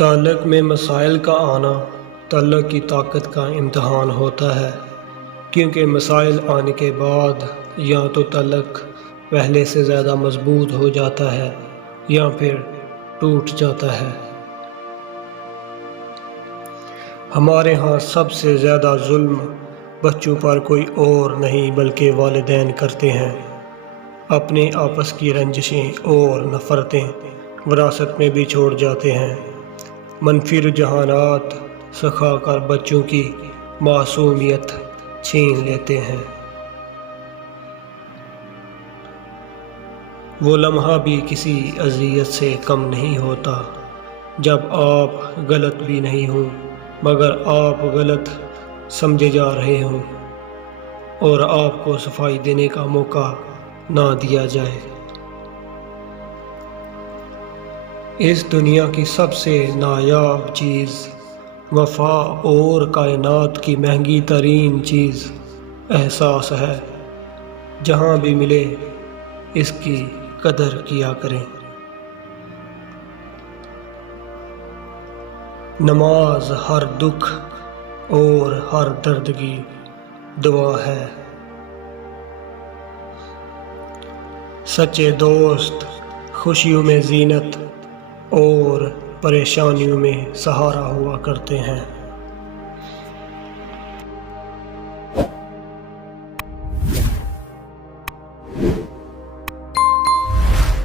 تعلق میں مسائل کا آنا تعلق کی طاقت کا امتحان ہوتا ہے، کیونکہ مسائل آنے کے بعد یا تو تعلق پہلے سے زیادہ مضبوط ہو جاتا ہے یا پھر ٹوٹ جاتا ہے۔ ہمارے ہاں سب سے زیادہ ظلم بچوں پر کوئی اور نہیں بلکہ والدین کرتے ہیں۔ اپنے آپس کی رنجشیں اور نفرتیں وراثت میں بھی چھوڑ جاتے ہیں۔ منفی رجحانات سکھا کر بچوں کی معصومیت چھین لیتے ہیں۔ وہ لمحہ بھی کسی اذیت سے کم نہیں ہوتا جب آپ غلط بھی نہیں ہوں مگر آپ غلط سمجھے جا رہے ہوں اور آپ کو صفائی دینے کا موقع نہ دیا جائے۔ اس دنیا کی سب سے نایاب چیز وفا اور کائنات کی مہنگی ترین چیز احساس ہے۔ جہاں بھی ملے اس کی قدر کیا کریں۔ نماز ہر دکھ اور ہر درد کی دوا ہے۔ سچے دوست خوشیوں میں زینت اور پریشانیوں میں سہارا ہوا کرتے ہیں۔